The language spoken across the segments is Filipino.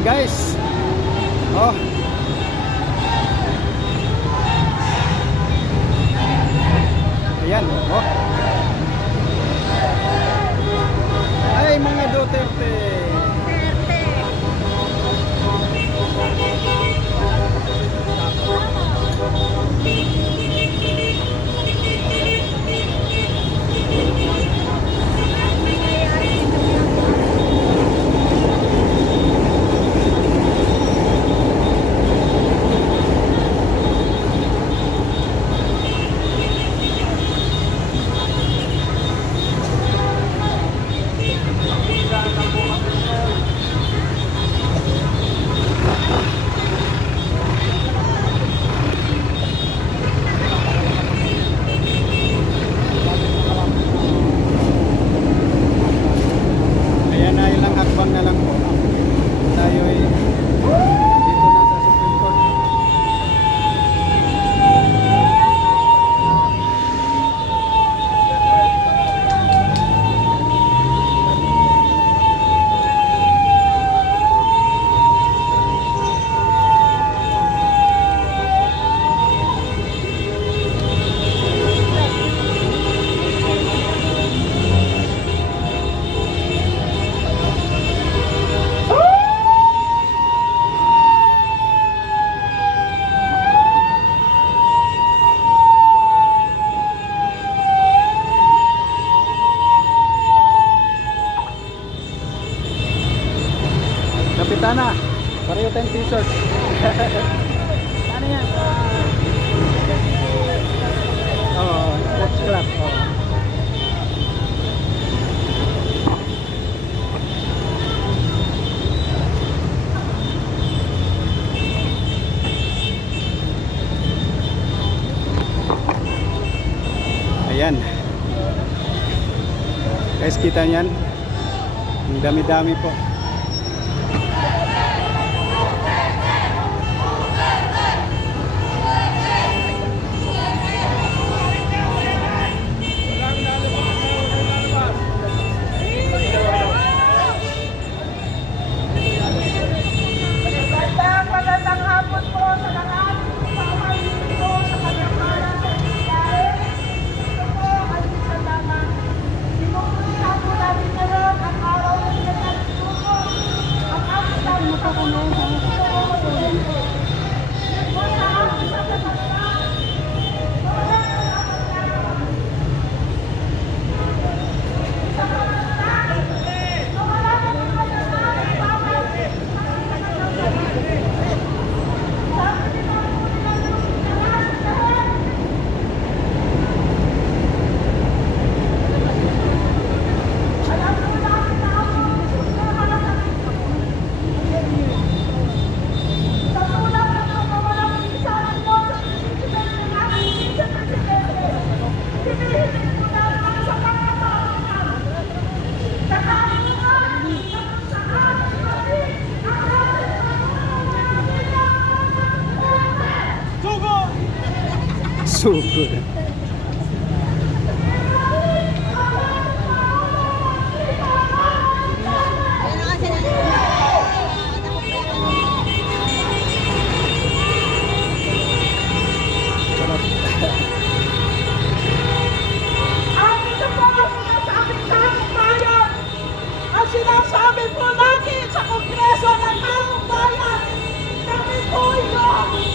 Guys, oh, ayan, oh, ay mga Duterte. Kapitana, pareho tayong t-shirt. Ano yan? Oh, sports club. Oh. Ayan. Guys, kita niyan. Ang dami-dami po. So good. Sinasabi po natin sa Kongreso ng Taong Bayan, kami po yung kami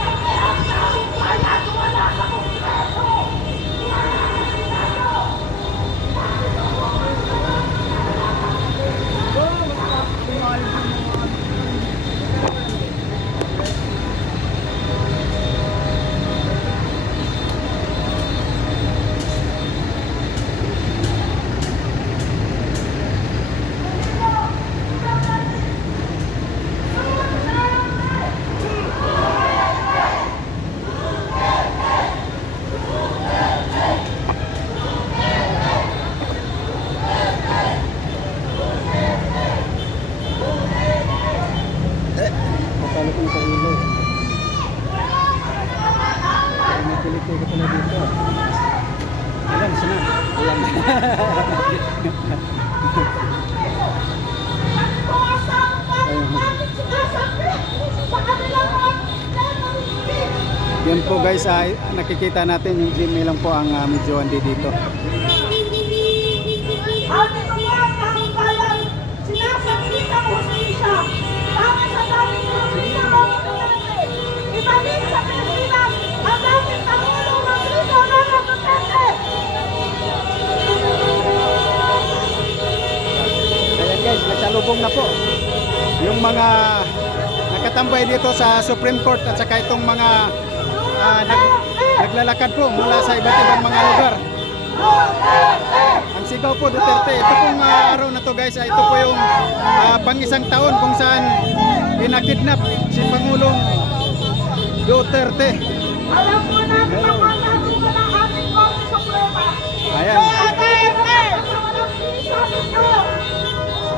ang Taong Bayan, wala sa Kongreso, wala sa Senado. po guys, nakikita natin yung Jimmy lang po ang medyo hindi dito. Ate ko po ang taong bayan, sinasaglit ang hustisya para sa daming hustisya ng Duterte. Ibalik sa Pilipinas ang dating Pangulong Rodrigo Roa Duterte. Ayan guys, nagsalubong na po yung mga nakatambay dito sa Supreme Court at saka itong mga naglalakad po mula sa iba't ibang mga lugar. Ang sigaw po Duterte. Ito pong araw na to guys, ito po yung pang-isang taon kung saan pinakidnap si Pangulong Duterte. Alam po natin ang mga nasuko ng ating Korte Suprema. Ayan. Duterte! Walang piso nito!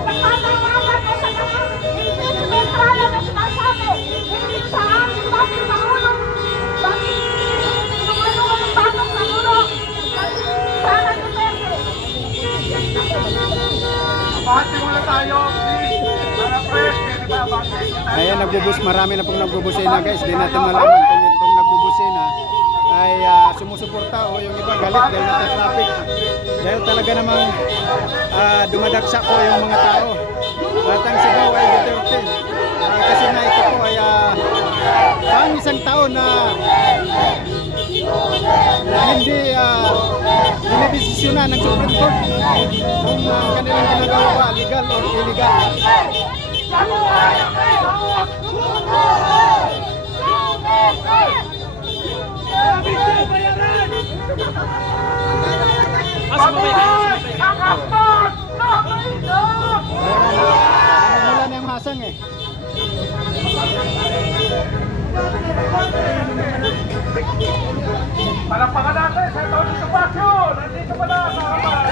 Nagpatawagan na sa mga impeachment trial na sinasabi. Hindi sa ating dating Pangulong. Bakit tumulong ang bagong Pangulo? Sara Duterte. Bahati muna tayo, please. Para fresh, di ba? Ayan, marami na pong nagbubusina guys. Di natin malaman kung itong nagbubusina ay sumusuporta o yung iba galit dahil nata-traffic. Dahil talaga namang dumadagsa po yung mga tao. At ang sigaw ay Duterte. Kasi na ito po ay pang isang taon na hindi dinidesisyonan ng Supreme Court kung kanilang ginagawa ba legal or illegal. Wala na yung hasang eh. Palakpakan natin sa Tony Topacio. Nandito pa na sa harapan.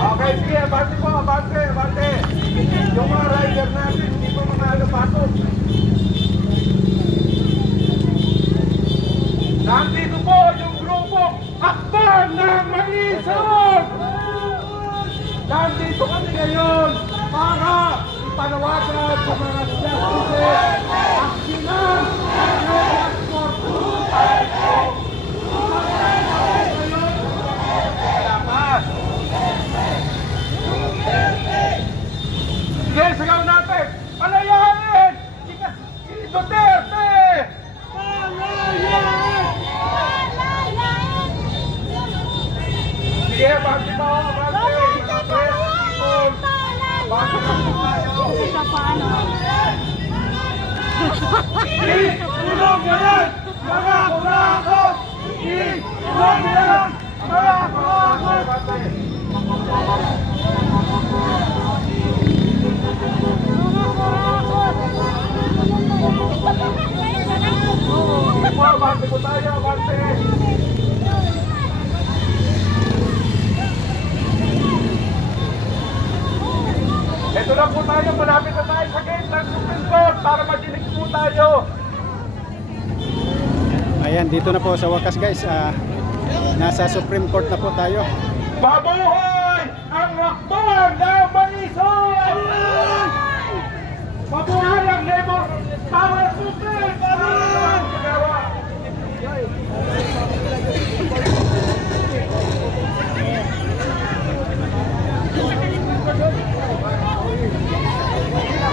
Okay, sige, abante po, abante. Yung mga rider natin, hindi po manalo pasok. Nandito po yung grupo Akban ng Maisog! Nandito kami ngayon para ipanawagan sa mga justices aksinan ang Lapas! Sige, sigaw natin! Palayain! Si Duterte! Palayain! Sige, bakit mo? Tulong yan! Mga kurakot! Tulong yan! Mga kurakot! Abante po tayo, abante! Ito lang po tayo, malapit na tayo sa gate ng Supreme Court para madinig po tayo. Ayan, dito na po sa wakas guys. Nasa Supreme Court na po tayo. Mabuhay ang Akban ng Maisog! Mabuhay ang Labor Power Movement!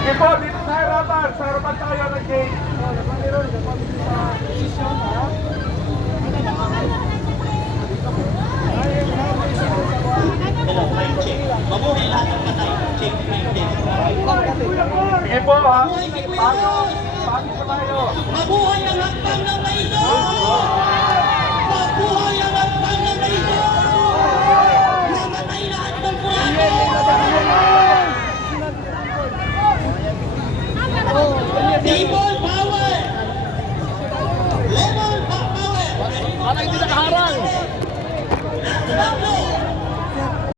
Sige po, dito sa harapan tayo ng gate. Sige po ha, paano po tayo? Mabuhay ang Akban ng Maisog! Mabuhay ang Akban ng Maisog! Namatay lahat ng People power! Level power! Parang hindi nakaharang!